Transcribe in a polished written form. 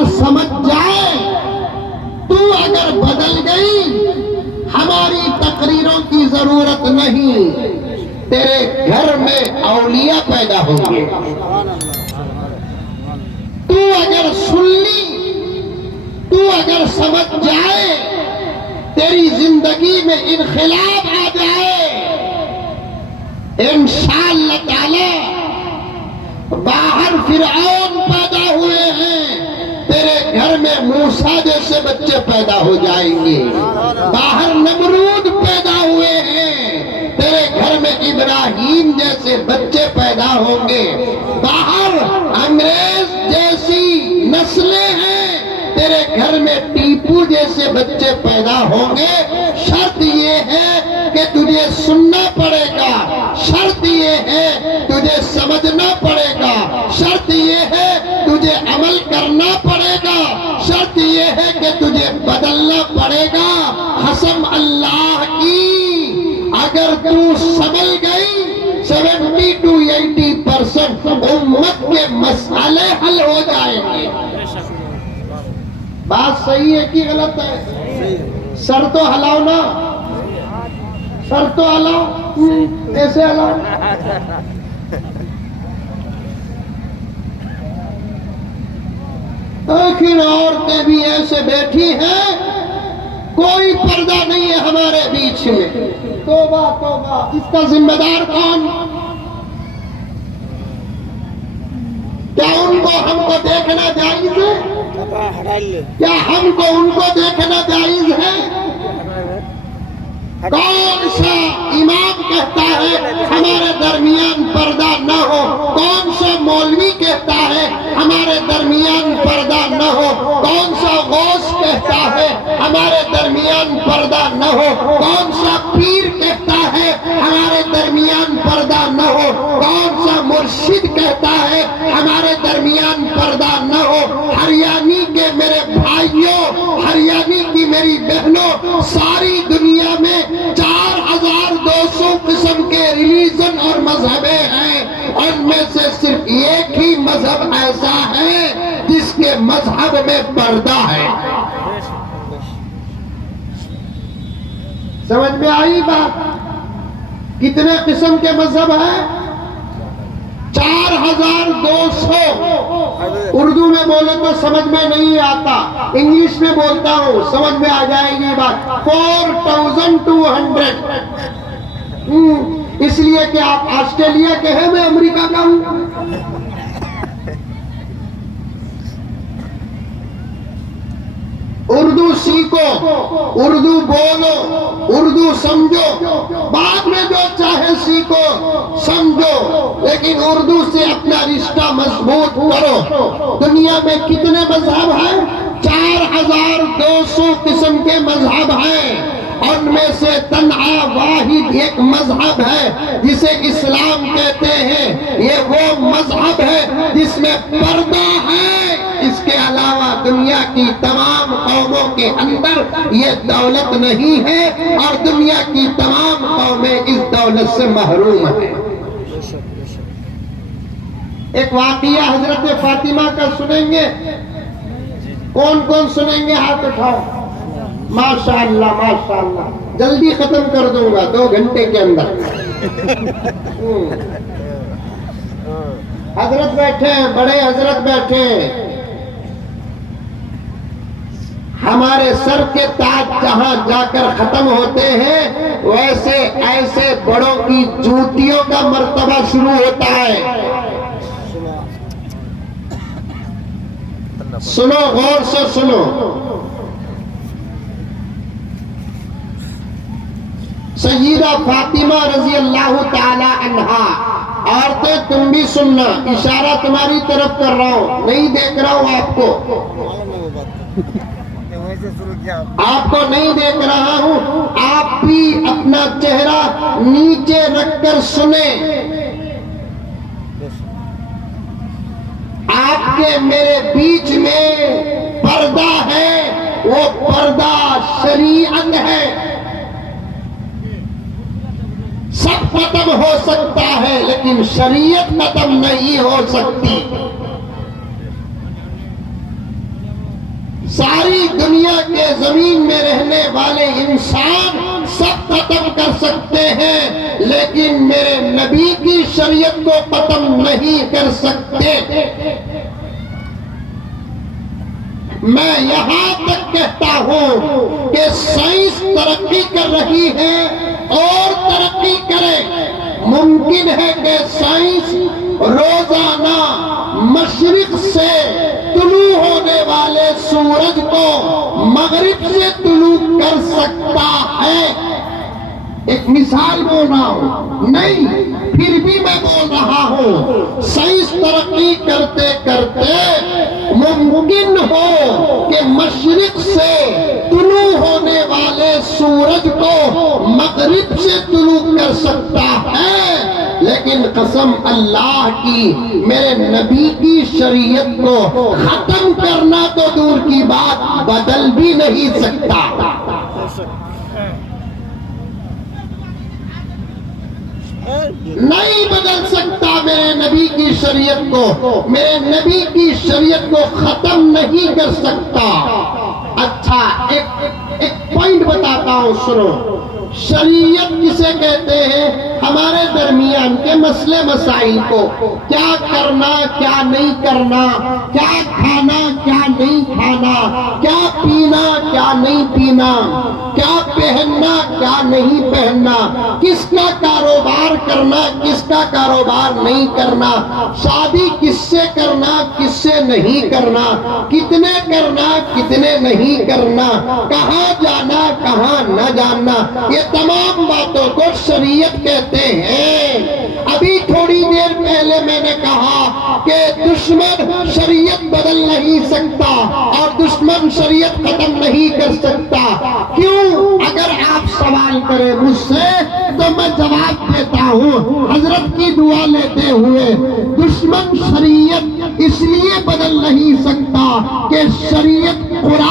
अगर समझ जाए, तू अगर बदल गई, हमारी तकरीरों की जरूरत नहीं, तेरे घर में औलिया पैदा होंगे। तू अगर सुन ली, तू अगर समझ जाए, तेरी जिंदगी में इनक़िलाब आ जाए, इंशाअल्लाह ताला बाहर फिरऔन पैदा हुए हैं, तेरे घर में मूसा जैसे बच्चे पैदा हो जाएंगे। बाहर नमरूद पैदा हुए हैं, तेरे घर में इब्राहिम जैसे बच्चे पैदा होंगे। बाहर अंग्रेज जैसी नस्लें हैं, तेरे घर में टीपू जैसे बच्चे पैदा होंगे। शर्त ये है कि तुझे सुनना पड़ेगा, शर्त ये है तुझे समझना पड़ेगा, शर्त ये है तुझे अमल करना पड़ेगा, शर्त ये है कि तुझे बदलना पड़ेगा। कसम अल्लाह की, अगर तू समझ गई 70 to 80% उम्मत के मसाले हल हो जाएंगे। बात सही है कि गलत है? सर तो हिलाओ ना, सर तो हिलाओ, ऐसे हिलाओ। आखिर औरतें भी ऐसे बैठी हैं, कोई पर्दा नहीं है हमारे बीच में। तौबा तौबा, इसका जिम्मेदार कौन? क्या उनको हमको देखना जायज है? क्या हमको उनको देखना जायज है? कौन सा इमाम कहता है हमारे दरमियान पर्दा न हो? कौन सा मौलवी कहता है हमारे दरमियान पर्दा न हो? कौन सा गौस कहता है हमारे दरमियान पर्दा न हो? कौन सा पीर कहता है हमारे दरमियान पर्दा न हो? कौन सा मुर्शिद कहता है हमारे दरमियान पर्दा न हो? हरियाणी के मेरे भाइयों, हरियाणी की मेरी बहनों, सारी दुनिया में 4200 किस्म के रिलीजन और मजहबें हैं, उनमें से सिर्फ एक ही मजहब ऐसा है जिसके मजहब में पर्दा है। समझ में आई बात? कितने किस्म के मजहब हैं? 4200। उर्दू में बोले तो समझ में नहीं आता, इंग्लिश में बोलता हूँ, समझ में आ जाएगी बात। 4200। इसलिए कि आप ऑस्ट्रेलिया के हैं, मैं अमेरिका का हूँ। उर्दू सीखो, उर्दू बोलो, उर्दू समझो, बाद में जो चाहे सीखो समझो, लेकिन उर्दू से अपना रिश्ता मजबूत करो। दुनिया में कितने मजहब हैं? 4200 किस्म के मजहब हैं। उनमें से तन्हा वाहिद एक मजहब है जिसे इस्लाम कहते हैं। ये वो मजहब है जिसमें पर्दा है। इसके अलावा दुनिया की तमाम कौमों के अंदर ये दौलत नहीं है और दुनिया की तमाम कौमें इस दौलत से महरूम है। एक वाकया हजरत फातिमा का सुनेंगे? कौन कौन सुनेंगे? हाथ उठाओ। माशाअल्लाह माशाअल्लाह, जल्दी खत्म कर दूंगा 2 घंटे के अंदर। हजरत बैठे हैं, बड़े हजरत बैठे हैं। हमारे सर के ताज जहां जाकर खत्म होते हैं, वैसे ऐसे बड़ों की जूतियों का मर्तबा शुरू होता है। सुनो, गौर से सुनो। सय्यदा फातिमा रजी अल्लाह ताला अन्हा, औरतें तुम भी सुनना, इशारा तुम्हारी तरफ कर रहा हूं, नहीं देख रहा हूं आपको, आपको नहीं देख रहा हूं। आप भी अपना चेहरा नीचे रखकर सुने। आपके मेरे बीच में पर्दा है, वो पर्दा शरीअत है। सब खत्म हो सकता है लेकिन शरीयत खत्म नहीं हो सकती। सारी दुनिया के जमीन में रहने वाले इंसान सब खत्म कर सकते हैं, लेकिन मेरे नबी की शरीयत को खत्म नहीं कर सकते। मैं यहां तक कहता हूं कि साइंस तरक्की कर रही है और तरक्की करे। मुमकिन है कि साइंस रोजाना मशरिक से तुलू होने वाले सूरज को मगरिब से तुलू कर सकता है। एक मिसाल बोल रहा हूं, नहीं फिर भी मैं बोल रहा हूं, साइंस तरक्की करते करते मुमकिन हो कि मशरिक से तुलू होने वाले सूरज को मगरिब से तुलू कर सकता है, लेकिन कसम अल्लाह की मेरे नबी की शरीयत को खत्म करना तो दूर की बात, बदल भी नहीं सकता। नहीं बदल सकता मेरे नबी की शरीयत को, मेरे नबी की शरीयत को खत्म नहीं कर सकता। अच्छा, एक पॉइंट बताता हूं, सुनो। शरीयत किसे कहते हैं? हमारे दरमियान के मसले मसाइल को, क्या करना क्या नहीं करना, क्या खाना क्या नहीं खाना, क्या पीना क्या नहीं पीना, क्या पहनना क्या नहीं पहनना, किसका कारोबार करना किसका कारोबार नहीं करना, शादी किससे करना किससे नहीं करना, कितने करना कितने नहीं करना, कहाँ जाना कहाँ न जाना, ये तमाम बातों को शरीयत कहते हैं। अभी थोड़ी देर पहले मैंने कहा कि दुश्मन शरीयत बदल नहीं सकता और दुश्मन शरीयत खत्म नहीं कर सकता। क्यों? अगर आप सवाल करें मुझसे तो मैं जवाब देता हूँ हजरत की दुआ लेते हुए, दुश्मन शरीयत इसलिए बदल नहीं सकता कि शरीयत कुरान